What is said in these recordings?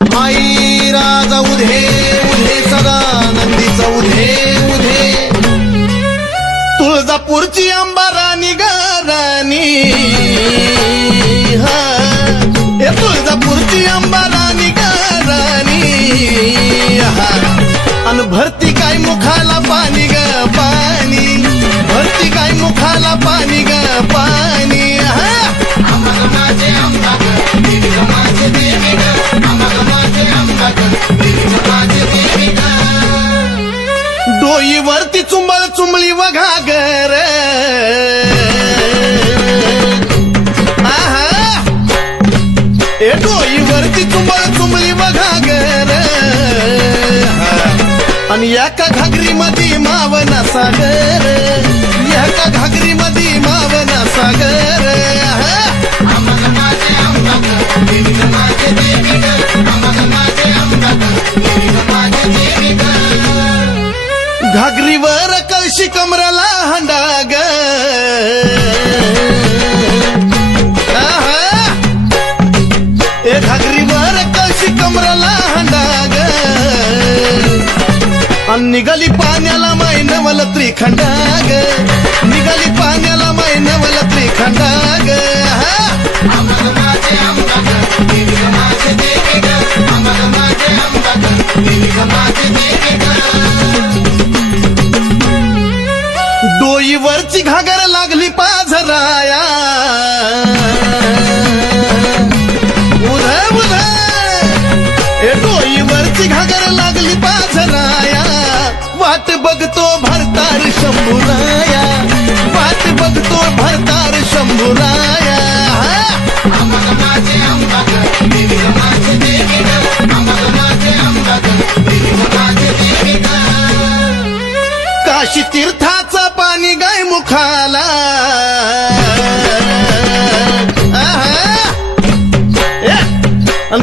आई राजा उधे उधे सदा नंदीचा उधे उधे तुळजापूरची अंबाराणी गाराणी हा हे तुळजापूरची अंबाराणी गाराणी हा अन भरती काय मुखाला पाणी ग पाणी भरती काय मुखाला पाणी ग पाणी हा माझे अंबा ग देवी ग माझे देवी ग माझे अंबा ग देवी ग माझे देवी ग डोईवरती चुंबळ चुंबळी वघागर आहा ए डोईवरती चुंबळ चुंबळी वघागर आणि एका घागरी मध्ये मावना सागर एका घागरी मध्ये मावना सागर माझे अंबा ग देवी ग माझे देवी ग माझे अंबा ग देवी ग माझे देवी ग घागरीवर कळशी कमराला हंडाग ए घागरीवर कळशी कमराला हंडाग निघाली पाण्याला मैनवल त्रिखंडाग निघाली पाण्याला मैनवल त्रिखंडाग माझे अंबा ग देवी ग माझे देवी ग माझे अंबा ग देवी ग माझे देवी ग डोईवरची घागर लागली पाझराया उध उध ए डोईवरची घागर लागली पाझराया वाट बघतो भरतार शंभूराया वाट बघतो भरतार शंभूराया माझे अंबा ग देवी ग माझे देवी ग माझे अंबा ग देवी ग माझे देवी ग काशी तीर्थाचं पाणी गाय मुखाला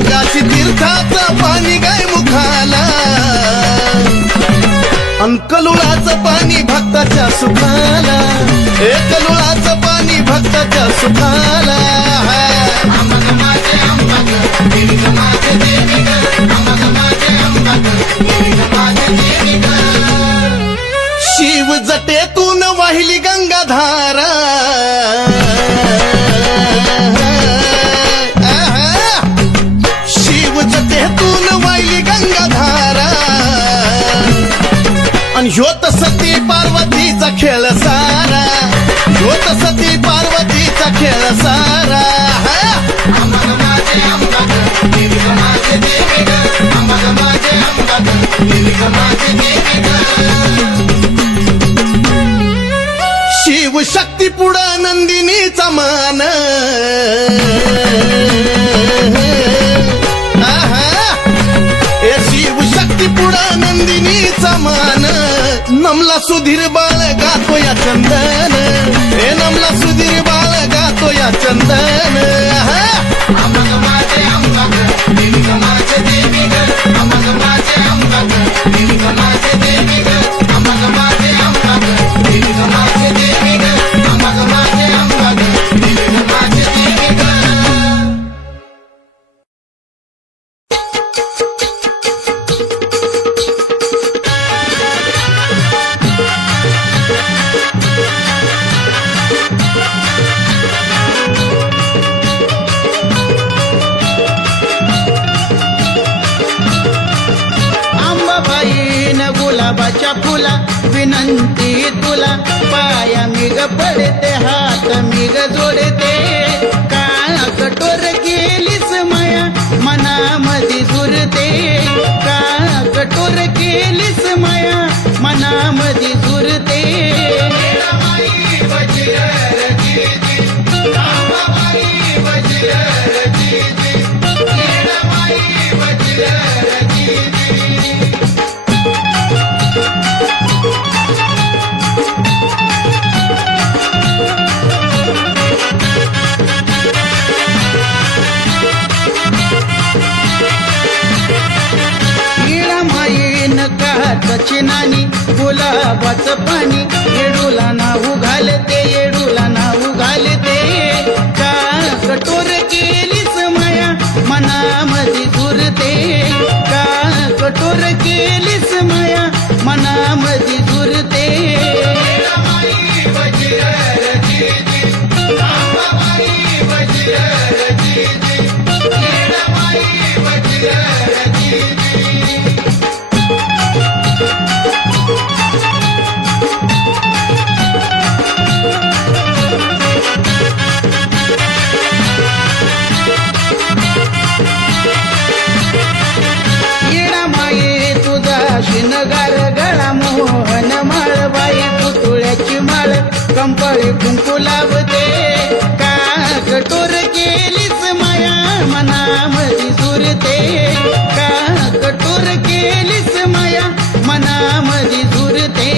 काशी तीर्थाचं पाणी गाय मुखाला कलुळाचं पाणी भक्ताच्या सुखाला हे कलुळाचं पाणी भक्ताच्या सुखाला माझे अंबा ग देवी ग माझे देवी ग माझे अंबा ग देवी ग माझे देवी ग शिव जटेतून वाहिली गंगाधारा शिव जटेतून वाहिली गंगाधारा आणि ह्योत सती पार्वतीचा खेळ सारा ह्योत सती पार्वतीचा खेळ सारा माझे अंबा ग देवी ग माझे देवी ग माझे अंबा ग देवी ग माझे देवी ग शिव शक्ती पुढं नंदिनीचा मान शिव शक्ती पुढं नंदिनीचा मान नमला सुधीर बाळ गातो या चंदन हे नमला सुधीर बाळ गातो या चंदन माझे अंबा ग देवी ग माझे देवी ग माझे अंबा ग देवी ग माझे देवी ग माझे अंबा ग देवी ग माझे देवी ग माझे अंबा ग देवी ग माझे देवी ग गुलाबाच्या फुला विनंती तुला पाया मिग पडते हात मिग जोडते काळा कठोर केलीस माया मनामध्ये झुरते काळा कठोर केलीस माया मनामध्ये झुरते चिनानी गुलाबाचं पाणी येडूला नाऊ घालते येडूला नाऊ घालते काळ कठोर केलीस माया मनामध्ये झुरते हळी कुंकू लावते का कठोर केलीस माया मनामधी झुरते का कठोर केलीस माया मनामधी झुरते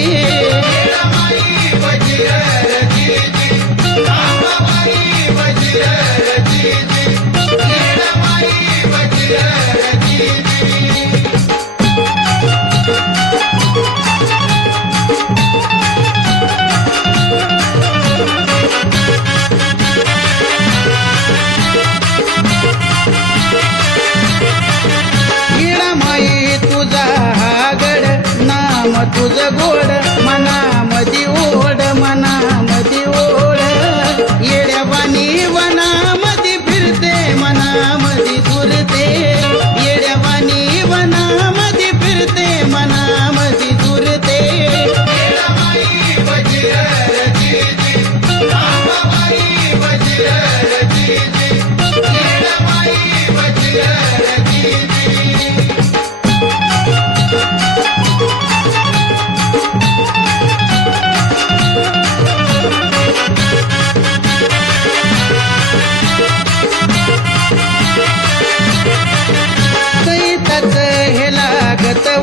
तुझ गोड मनामधी ओढ मनामधी ओढ येड्यावानी वनामधी फिरते मनामधी झुरते येड्यावानी वनामधी फिरते मनामधी झुरते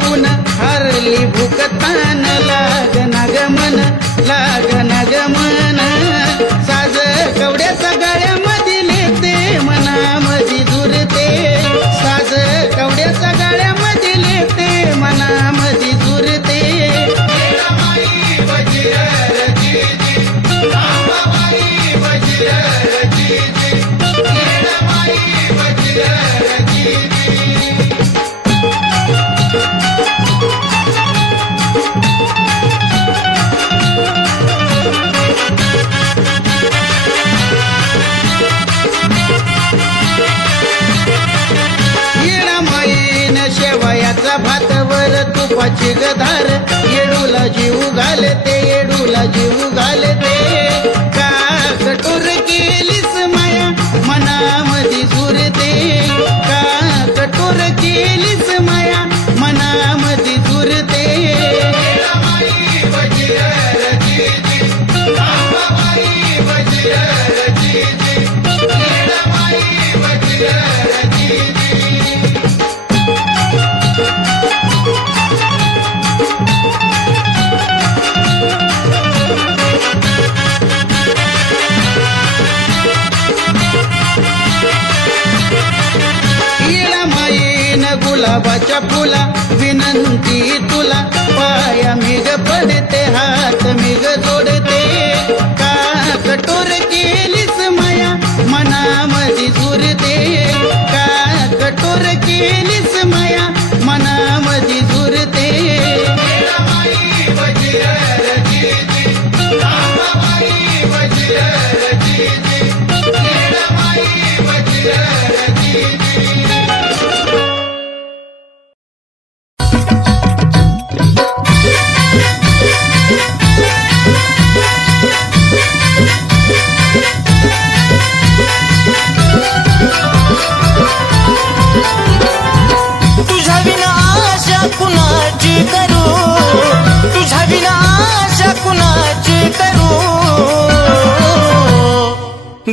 ऊन हरली भूक तान लागना गमन लागना गमन साज कवड्याचा गाळ्यामध्ये लेते मनामधी झुरते साज कवड्याचा गाळ्यामध्ये लेते मनामधी झुरते भातावर तुपाची गधार येडूला जीव घालते येडूला जीव घालते का कठोर केलीस माया मनामधी झुरते का कठोर केलीस माया मनामधी झुरते गुलाबाच्या फुला विनंती तुला पाया मिग पडते हात मिग जोडते का कठोर केलीस माया मनामधी झुरते का कठोर केलीस माया मनामधी झुरते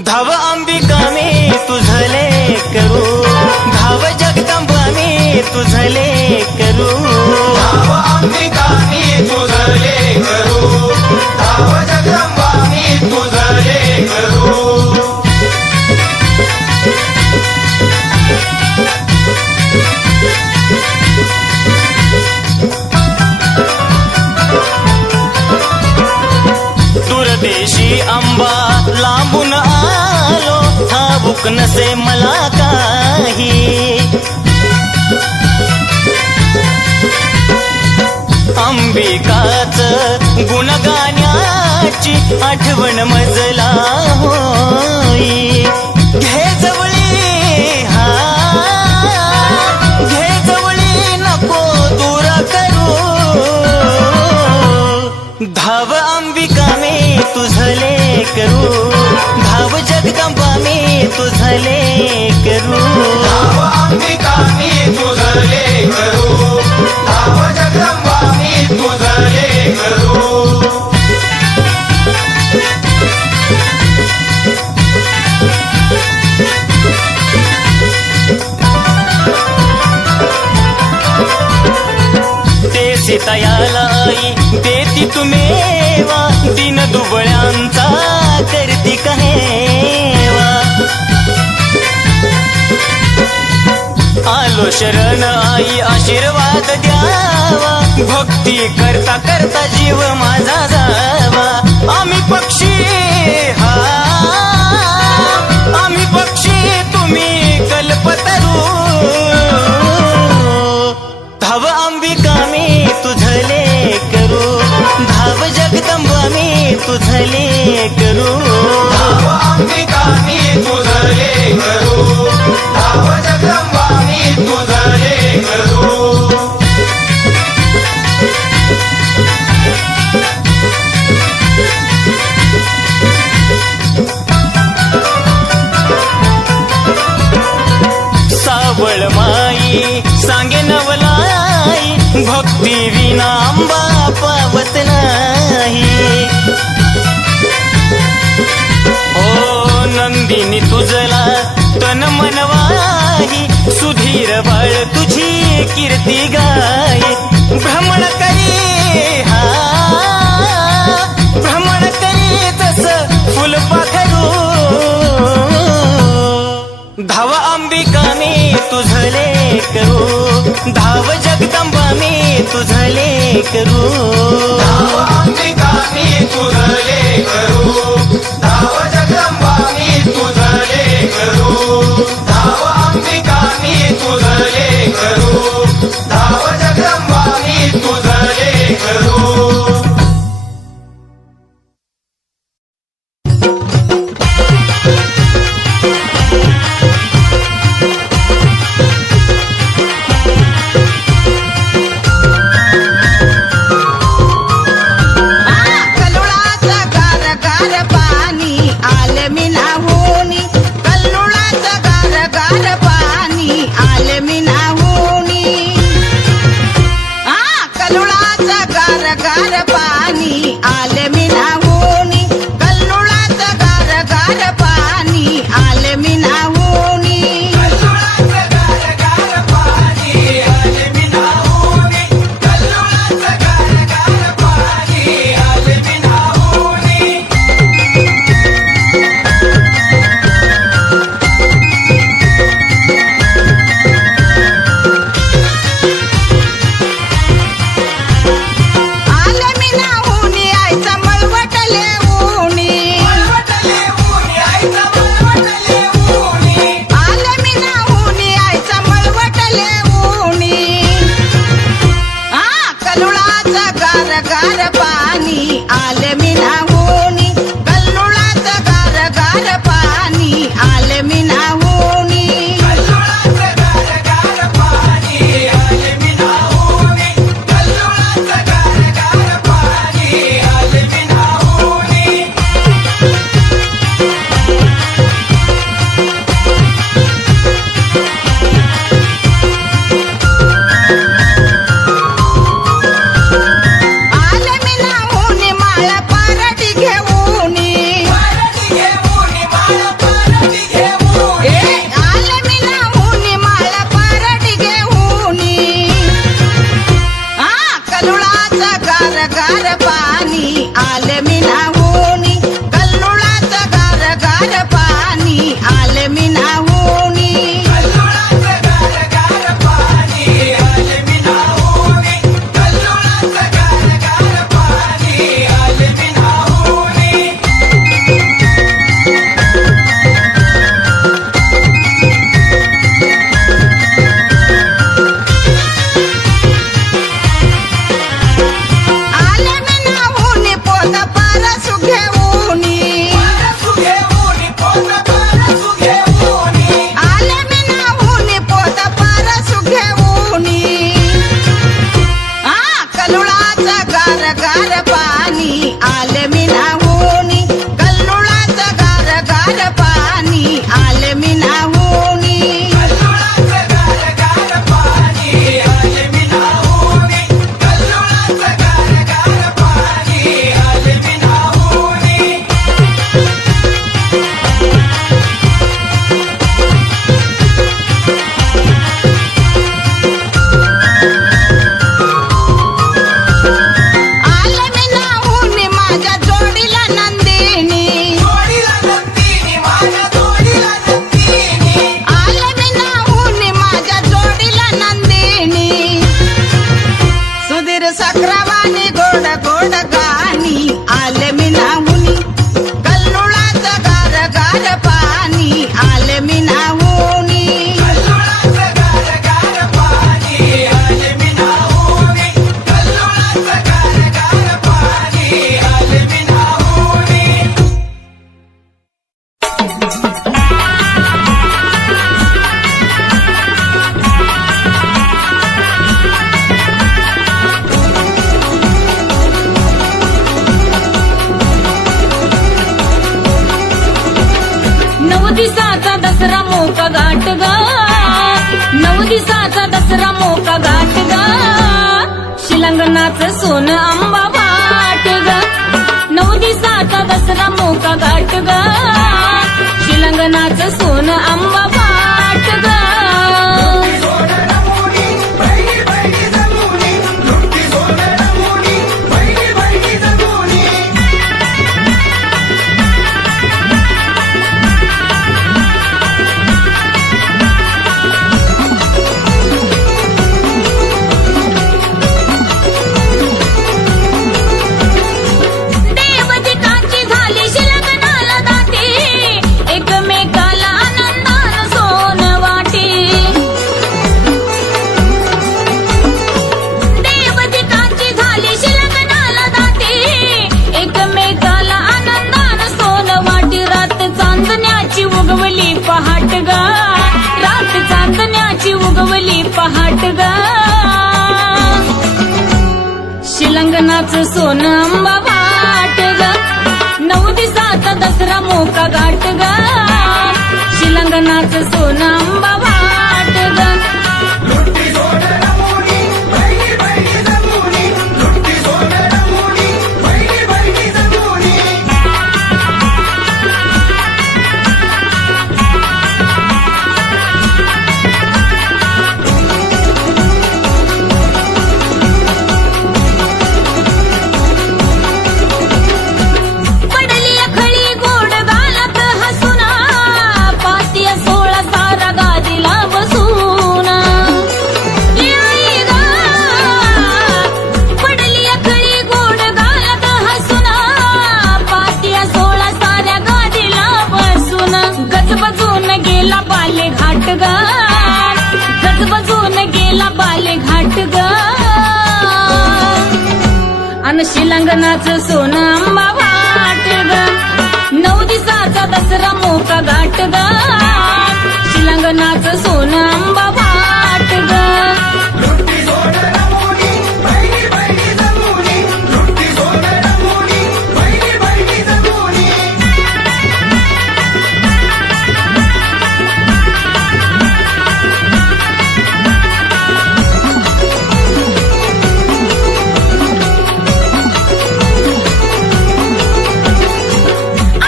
धाव अंबिका मी तुझले करू धाव जगदंबा मी तुझले करू धाव अंबिका मी तुझले करू धाव जगदंबा मी तुझले करू दूरदेशी अंबा लांबून आलो ठाऊक नसे मला काही अंबिकाच गुणगाण्याची आठवण मजला होई घे जवळी हा घे जवळी नको दूर करू धाव अंबिका मी तुझले करू धाव जगदंबा मी तुझले करू धाव अंबिका मी तुझले करू धाव जगदंबा मी तुझले करू सीतायाला आई देती तुम्हेवा दिन दुबळ्यांचा करती कहेवा आलो शरण आई आशीर्वाद द्यावा भक्ती करता करता जीव माझा जावा आम्ही पक्षी हा आम्ही पक्षी तुम्ही कल्पतरू धाव अंबिका मी तुझले करू धाव जगदंबा मी तुझले करू धाव अंबिका मी तुझले करू धाव जगदंबा मी तुझले करू सावळ माई सांगे नवलाई भक्ती विना अंबा पावत नाही हो नंदिनी तुझला तन मनवाही सुधीर बाळ तुझी कीर्ती गाई भ्रमण करी हा भ्रमण करी तस फुलपाखरू धाव अंबिका मी तुझले करू धाव जगदंबा मी तुझले करू धाव अंबिका मी तुझले करू धाव जगदंबा मी तुझले करू धाव अंबिका मी तुझले करू धाव जगदंबा मी तुझले करू कलोळाचं गार गार पाणी दिवसाचा दसरा मोका घाट ग शिलंगणाचं सोनं आंबा वाट ग 9 दिवसाचा दसरा मोका घाट ग शिलंगणाचं सोनं आंबा वाट ग देवदिकाची झाली शिलंगणाला दाटी एकमेकाला आनंदानं सोनं वाटे देवदिकाची झाली शिलंगणाला दाटी एकमेकाला आनंदानं सोनं वाटी रात चांदण्याची उगवली पहाट ग रात चांदण्याची उगवली पहाट ग शिलंगणाचं सोनं आंबा वाट ग 9 दिवसाचा दसरा मोका घाट ग शिलंगणाचं सोनं आंबा वाट ग पडली अखळी गोड गालात हसून पातिया 16 सारा गादीला बसून आई ग पडली अखळी गोड गालात हसून पातिया 16 साऱ्या गादीला बसून गजबजून गेला बाले घाट ग गजबजून गेला बाले घाट ग अन शिलंगणाचं सोनं आंबा वाट ग 9 दिवसाचा दसरा मोका घाट ग शिलंगणाचं सोनं आंबा वाट ग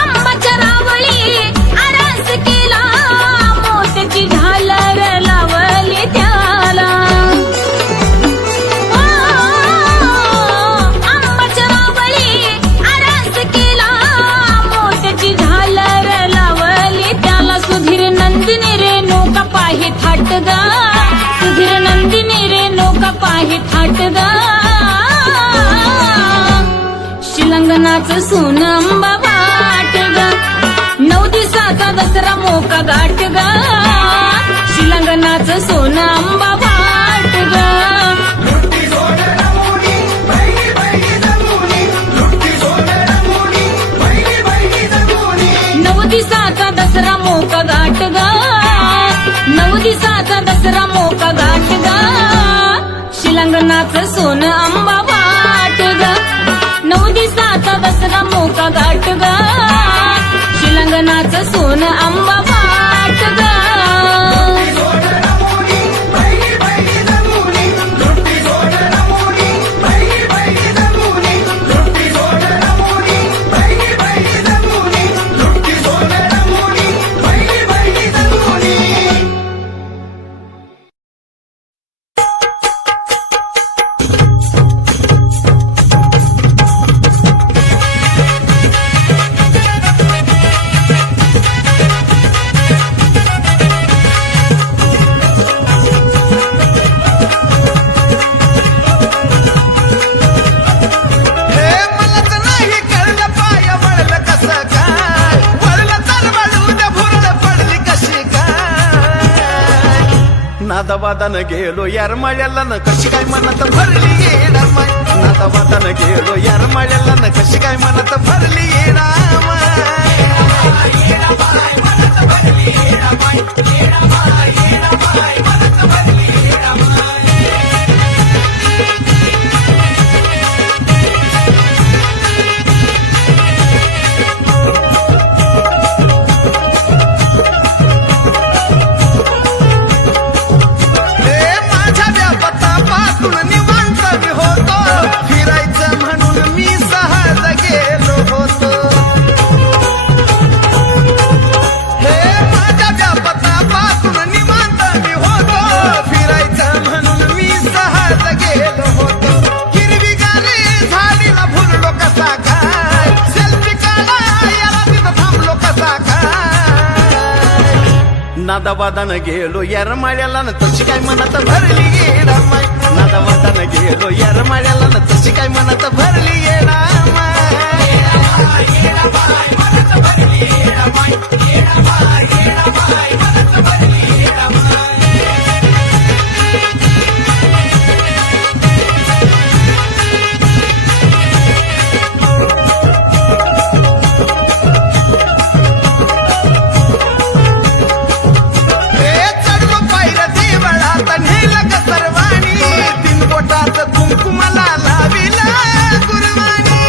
आंबाच्या रावळी आरास केला मोत्याची झालर लावली त्याला आंबाच्या रावळी आरास केला मोत्याची झालर लावली त्याला सुधीर नंदिनी रे नौका पाहे थाट ग सुधीर नंदिनी रे नौका पाहे थाट ग शिलंगणाचं सोनं आंबा वाट ग 9 दिवसाचा दसरा मोका घाट ग शिलंगणाचं सोनं आंबा वाट ग 9 दिवसाचा दसरा मोका घाट ग 9 दिवसाचा दसरा मोका घाट ग शिलंगणाचं सोनं आंबा वाट ग 9 दिवसाचा दसरा मोका घाट ग शिलंगणाचं सोनं आंबा वाट ग हे मलाच नाही कळलं पाय वळलं कसं काय वळलं तर वळू द्या भुरळ पडली कशी काय नादावादानं गेलो यार माळ्याला न कशी काय मनात भरली येणार माय नादावादानं गेलो यार माळ्याला न कशी काय मनात भरली येणार नादावादानं गेलो येरमाळ्याला न तशी काय मनात भरली येडा माय नादावादानं गेलो येरमाळ्याला न तशी काय मनात भरली येडा चढलो पायऱ्या देवळात नेलं ग सर्वांनी तीन बोटात कुंकुमाला लाविला गुरवाणी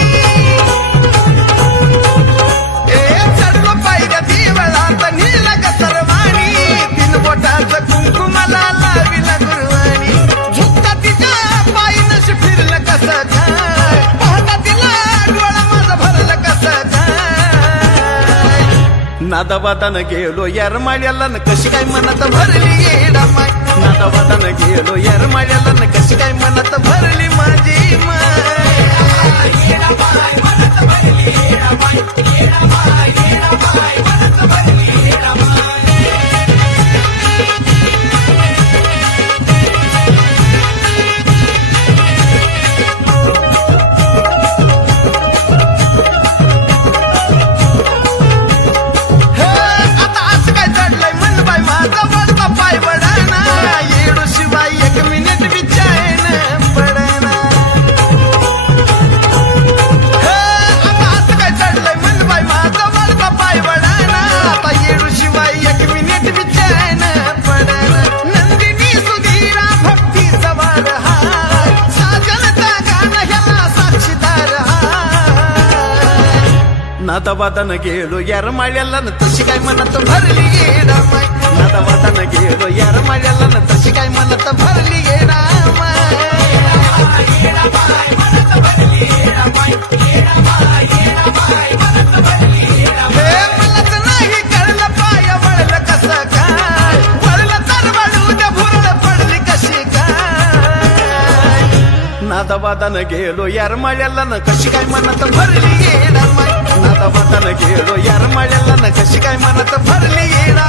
चढलो पायऱ्या देवळात नेलं ग सर्वांनी तीन बोटात कुंकुमाला लाविला गुरवाणी झुकता तिच्या पायीनच फिरलं कसं काय पाहता तिला डोळा माझा भरलं कसं काय नादावादानं गेलो येरमाळ्याला न कशी काय मनात भरली येडा माय नादावादानं गेलो येरमाळ्याला न कशी काय मनात भरली माझी माय हे, आता असं काय चढलंय मन बाई माझा वळता पाय वडाना येडू शिवाय एक मिनिट विचायन पडना हे, आता असं काय चढलंय मन बाई माझा वळता पाय वडाना आता येडू शिवाय एक मिनिट विचायन पडना नंदिनी सुधीरा भक्ती सवार हाय साजनचा गाणं ह्याला साक्षीदार हाय नादावादानं गेलो येरमाळ्याला न तशी काय मनात भरली येडा माय नादावादानं गेलो येरमाळ्याला न तशी काय मनात भरली येडा मलाच नाही कळलं पाय वळलं कसं काय वळलं तर वळू द्या भुरळ पडली कशी काय नादावादानं गेलो येरमाळ्याला न कशी काय मनात भरली येडा माय नादावादानं गेलो येरमाळ्याला न कशी काय मनात भरली येडा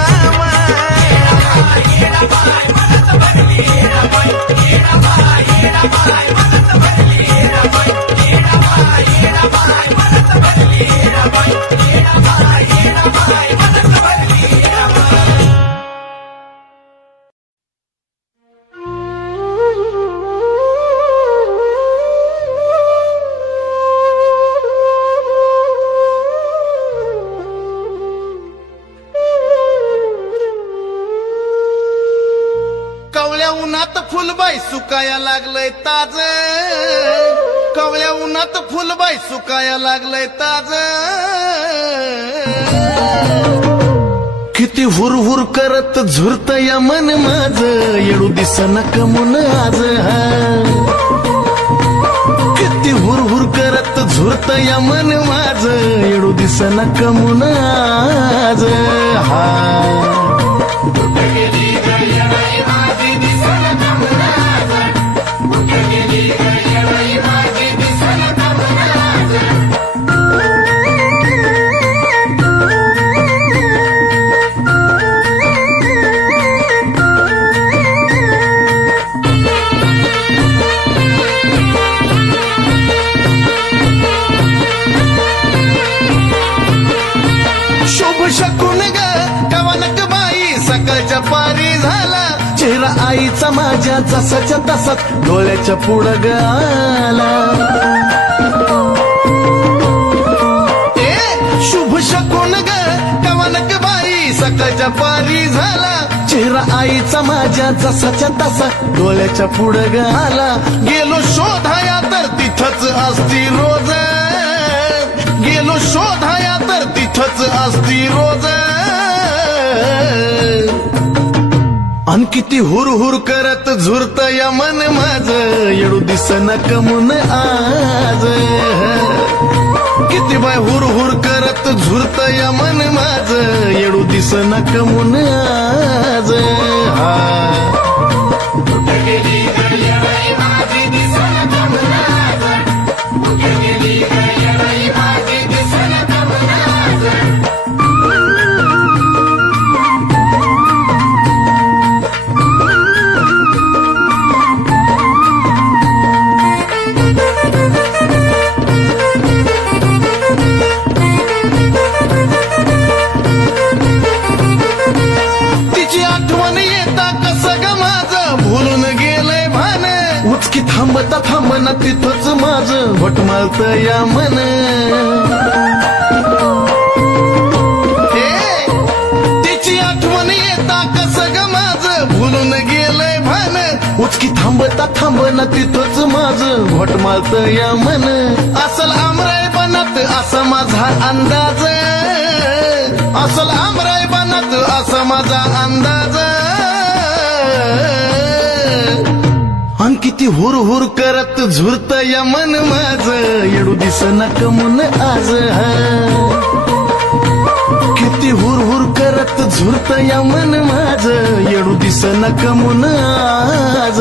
कवळ्या उन्हात फुलबाई सुकाया लागलंय ताज कवळ्या उन्हात फुलबाई सुकाया लागलंय ताज किती हुरहुर करत झुरत या मन माझ येडू दिसना कमून आज किती हुरहुर करत झुरत या मन माझ येडू दिसना कमून आज शुभ शकून ग कवनक बाई सकाळच्या पारी झाला चेहरा आईचा माझ्या जसाच्या तसाच डोळ्याच्या पुढं ग आला शुभ शकून ग कवनक बाई सकाळच्या पारी झाला चेहरा आईचा माझ्या जसाच्या तसा डोळ्याच्या पुढं ग आला गेलो शोधाया तर तिथंच असती रोज गेलो शोधाया तर तिथंच असती रोज अन किती हुरहुर करत झुरत या मन माझ येडू दिसना कमून आज किती बाय हुरहुर करत झुरत या मन माझ येडू दिसना कमून आज उचकी थांबता थांबना तिथंच माझं घोटमाळत या मन तिची आठवण येता कसं ग माझं भुलून गेलंय भान उचकी थांबता थांबना तिथंच माझं घोटमाळत या मन असल आमराय बनात असा माझा अंदाज असल आमराय बनात असा माझा अंदाज अन किती हुर हुर करत झुरत या मन माझ येडू दिसना कमून आज किती हुर हुर करत झुरत या मन माझ येडू दिसना कमून आज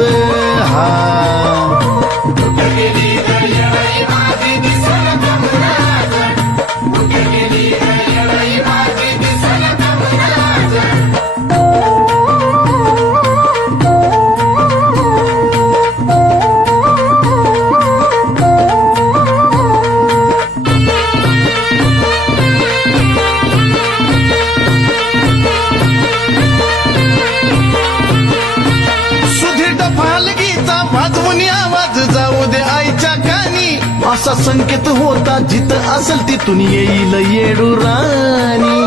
असा संकेत होता जिथं असेल तिथून येईल येडू राणी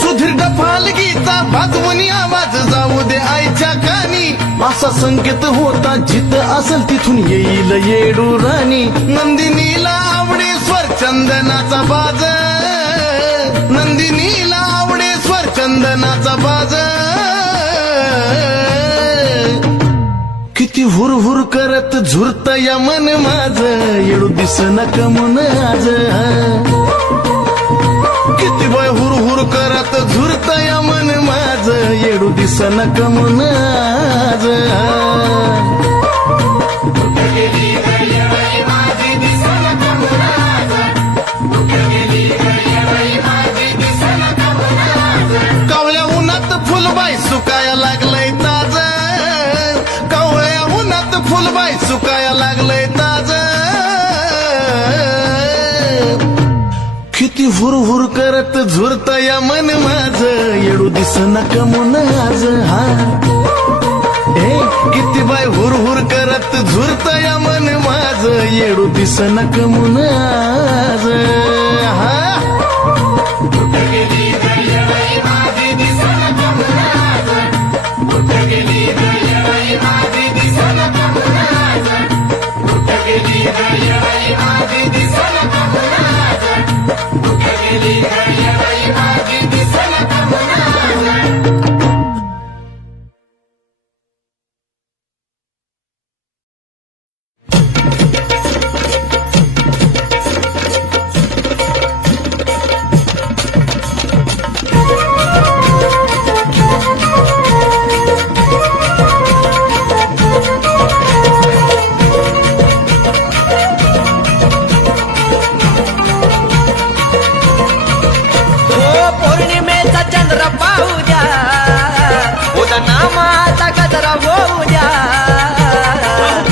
सुधीर डफालगीचा वाजवून आवाज जाऊ दे आईच्या कानी असा संकेत होता जिथं असेल तिथून येईल येडू राणी नंदिनीला आवडे स्वर चंदनाचा बाज नंदिनीला आवडे स्वर चंदनाचा बाज किती हुर हुर करत झुरत या मन माझ येडू दिसना कमून आज किती बाय हुर हुर करत झुरत या मन माझ येडू दिसना कमून आज कावळ्या उन्हात फुलबाई सुकाया लागलंय ताज कावळ्या उन्हात फुलबाई सुकाया लागलंय ताज किती हुर हुर करत झुरत या मन माझ येडू दिसना कमून आज किती बाय हुर हुर करत झुरत या मन माझ येडू दिसना कमून आज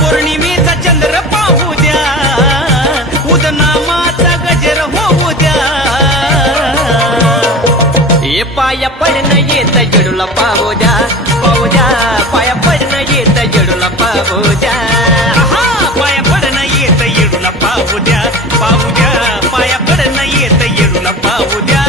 पौर्णिमेचा चंद्र पाहू द्या उदनामाचा गजर होऊ द्या हे पाया पडणं येत जडूला पाहू द्या पाया पडणं येत जडूला पाहू द्या पाया पडणं येत येडूला पाहू द्या पाया पडणं येत येडूला पाहू द्या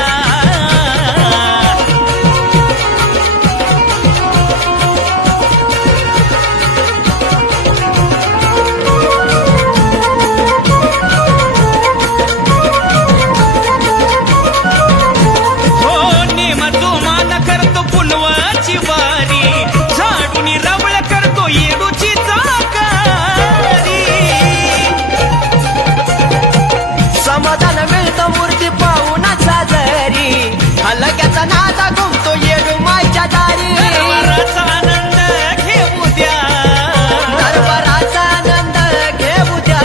लगेचा नाता घुमतो येडू मायच्या दारी दरबाराचा आनंद घेऊ द्या दरबाराचा आनंद घेऊ द्या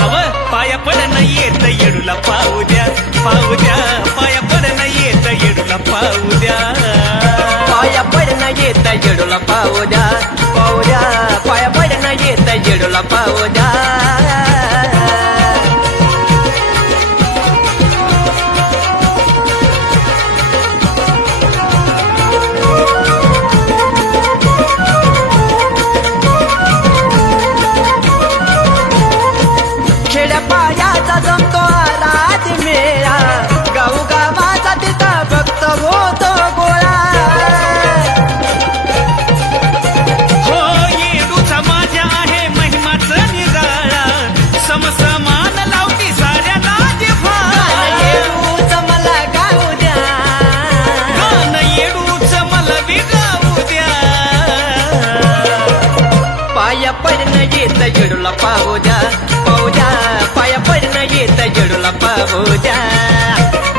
आव पाया पडणं येत येडूला पाहू द्या पाया पडणं येत येडूला पाहू द्या पाया पडणं येत येडूला पाहू द्या पाया पडणं येत येडूला पाहू द्या पडणं येत येडूला पाहू द्या पाहू द्या पाया पडणं येत येडूला पाहू द्या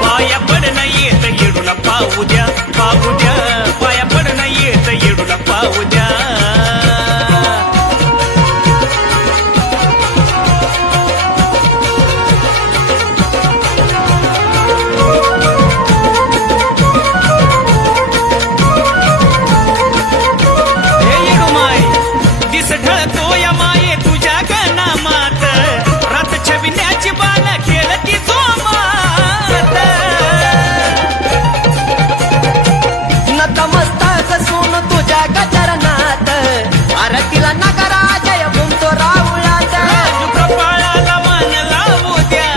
पाया पडणं येत येडूला पाहू द्या पाहू द्या पाया पडणं येत येडूला पाहू द्या हे येडूमाय दिस ढळतो या माये तुझ्या गणामात रात छबिन्याची बाल खेळती जोमात नतमस्तक सून तुझ्या गजरनात आरतीला नगरा जय भूमतो राहुळात राजू कपाळाला मान लावू द्या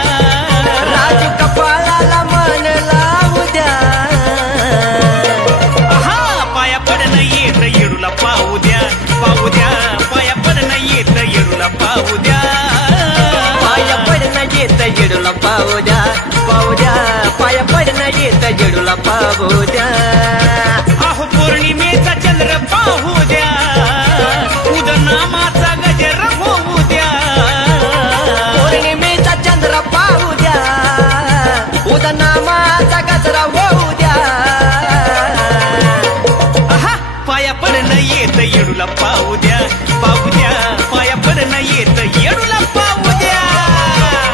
राजू कपाळाला मान लावू द्या हा पाया पडणं येत येडूला पाहू द्या पाहू द्या पाया पडणं येत येडूला पाहू द्या पाया पडणं येत येडूला पाहू द्या पाहू द्या पाया पडणं येत येडूला पाहू द्या अहो पौर्णिमेचा चंद्र पाहू द्या उदनामाचा गजर होऊ द्या पौर्णिमेचा चंद्र पाहू द्या उदनामाचा गजरा होऊ द्या आहा पाया पडणं येत येडूला पाहू द्या पाहू द्या पाया पडणं येत येडूला पाहू द्या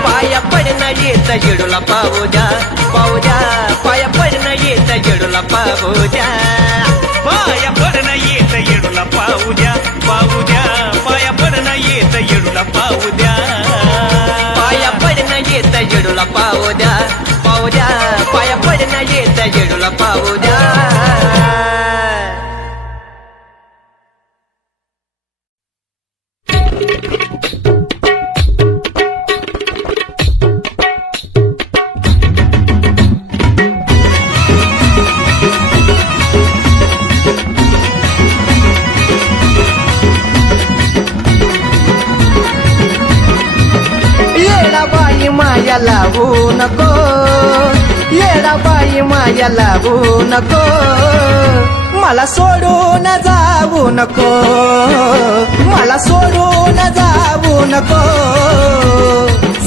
पाया पडणं येत येडूला पाहू द्या पाहू द्या पाया पडणं येत येडूला पाहू द्या पाया पडणं येत येडूला पाहू द्या पाहू द्या पाया पडणं येत येडूला पाहू द्या पाया पडणं येत येडूला पाहू द्या पाहू द्या पाया पडणं येत येडूला पाहू द्या येडाबाई माया लावू नको येडाबाई माया लावू नको मला सोडून जाऊ नको मला सोडून जाऊ नको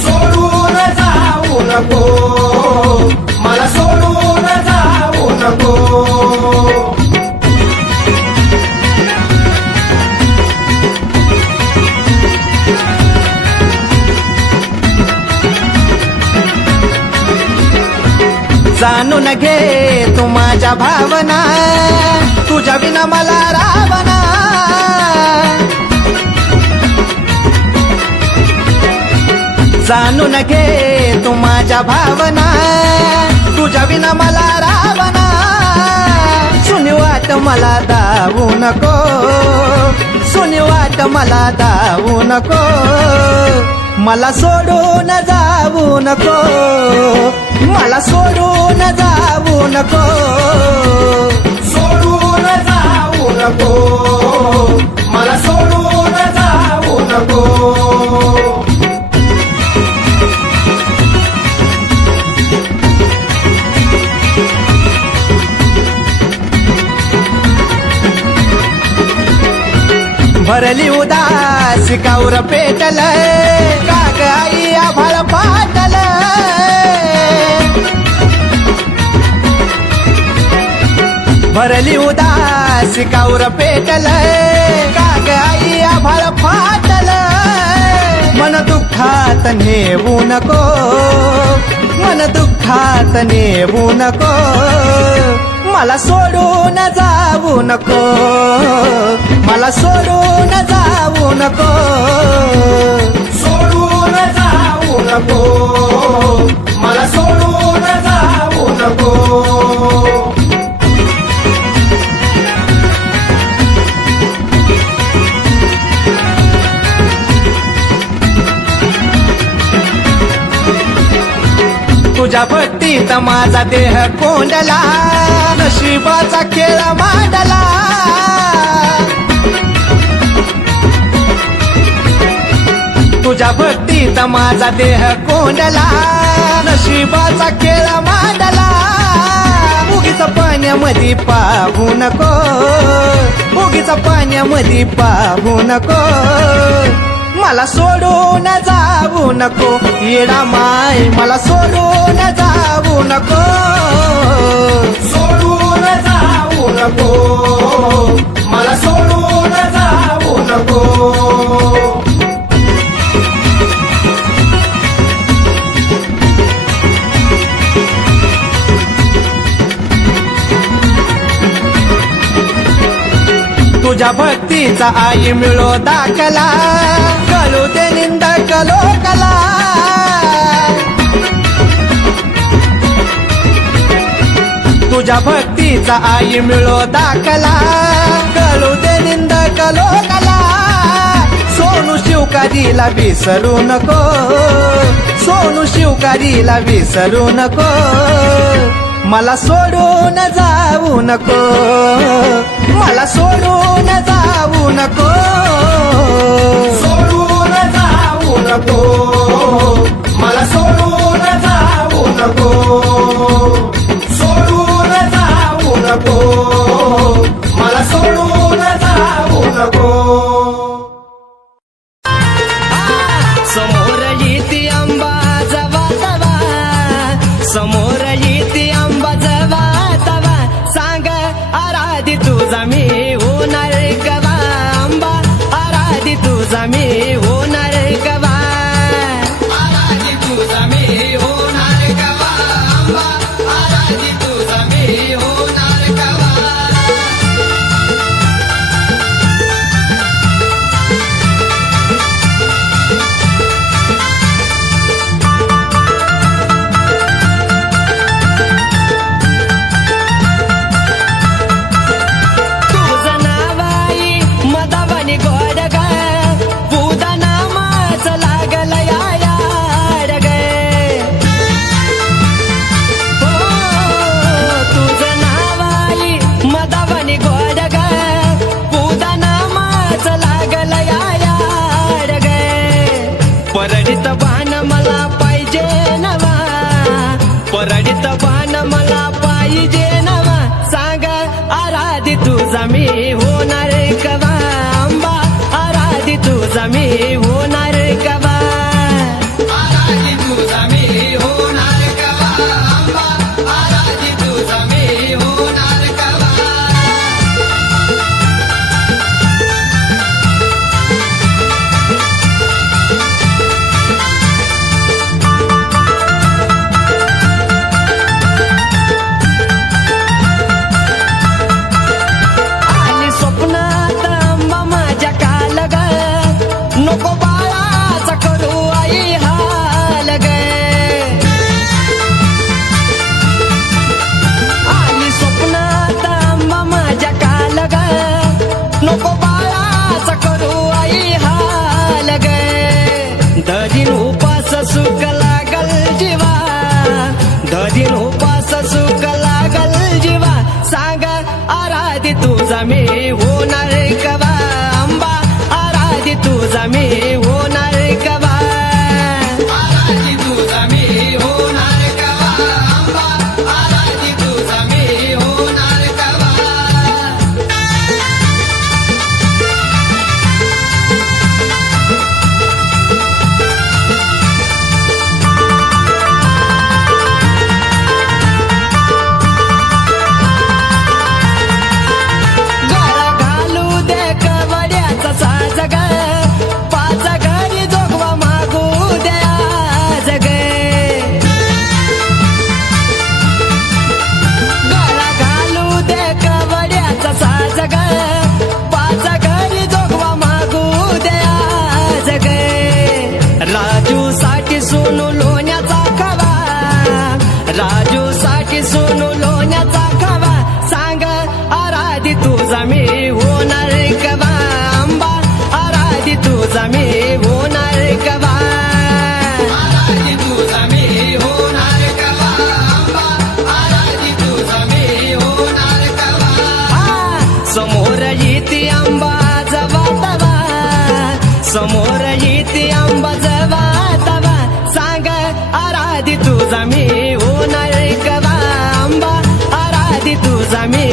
सोडून जाऊ नको मला सोडून जाऊ नको जाणून घे तू माझ्या भावना तुझ्या विना मला रावना जाणून घे तू माझ्या भावना तुझ्या विना मला रावना सुनी वाट मला दावू नको सुनी वाट मला दावू नको मला सोडून जाऊ नको मला सोडून जाऊ नको सोडून जाऊ नको मला सोडून जाऊ नको भरली उदास कावर पेटल काग आई आभाळ पाटल भरली उदास कावर पेटल काग आई आभाळ फाटल मन दुःखात नेऊ नको मन दुःखात नेऊ नको मला सोडून जाऊ नको मला सोडून जाऊ नको सोडून जाऊ नको मला सोडून जाऊ नको तुझ्या भक्तीत माझा देह कोंडला नशिबाचा खेळ मांडला तुझ्या भक्तीत माझा देह कोंडला नशिबाचा खेळ मांडला उगीच पाण्यामध्ये पाहू नको उगीच पाण्यामध्ये पाहू नको मला सोडून जाऊ नको येडा माय मला सोडून जाऊ नको सोडून जाऊ नको मला सोडून जाऊ नको तुझ्या भक्तीचा आई मिळो दाखला कळू दे निंदक लोकला तुझ्या भक्तीचा आई मिळो दाखला कळू दे निंदक लोकला सोनू शिवकारीला विसरू नको सोनू शिवकारीला विसरू नको मला सोडून जाऊ नको मला सोडून जाऊ नको सोडून जाऊ नको मला सोडून जाऊ नको सोडून जाऊ नको मला सोडून जाऊ नको समोर येते आंबा जवा तवा समोर येते आंबा जवा तवा सांग आराधी तुझा मी होणार कवा आंबा आराधी तुझा मी होणार कवा आराधी तुझा मी होणार कवा आंबा आराधी तुझा मी होणार कवा तुझं नाव आई मदावानी गोड ग पुदा नामाच लागल याड ग हो तुझं नाव आई मदावानी गोड ग पुदा नामाच लागल याड ग परडित बाण मला पाहिजे नवा परडित बाण मला पाहिजे नवा सांग आराधी तुझा मी होणार कवा आंबा आराधी तुझा मी होणार कवा आराधी तुझा मी होणार कवा आंबा आराधी तुझा मी होणार कवा आली स्वप्नात आंबा माझ्या काल ग नको बाळाचा करू आई हाल ग आली स्वप्नात आंबा माझ्या काल ग नको बाळाचा करू आई हाल ग दरीन उपास सुख लागल जीवा दरीन उपास सुख लागल जीवा सांग आराधी तुझा मी होणार कवा आंबा आराधी तुझा मी होणार कवा आराधी तुझा मी होणार कवा आंबा आराधी तुझा मी होणार कवा गळा घालू दे कवड्याचा साज ग पाच घरी जोगवा मागू दे आज ग गळा घालू दे कवड्याचा साज ग पाच घरी जोगवा मागू दे आज ग राजू साठी सोनू लोण्याचा खवा राजू साठी सोनू लोण्याचा खवा सांग आराधी तुझा मी होणार कवा आंबा आराधी तुझा मी होणार कवा आराधी तुझा मी होणार कवा आंबा आराधी तुझा मी होणार कवा समोर येते आंबा जवा तवा समोर येते आंबा जवा तवा सांग आराधी तुझा मी होणार कवा आंबा आराधी तुझा मी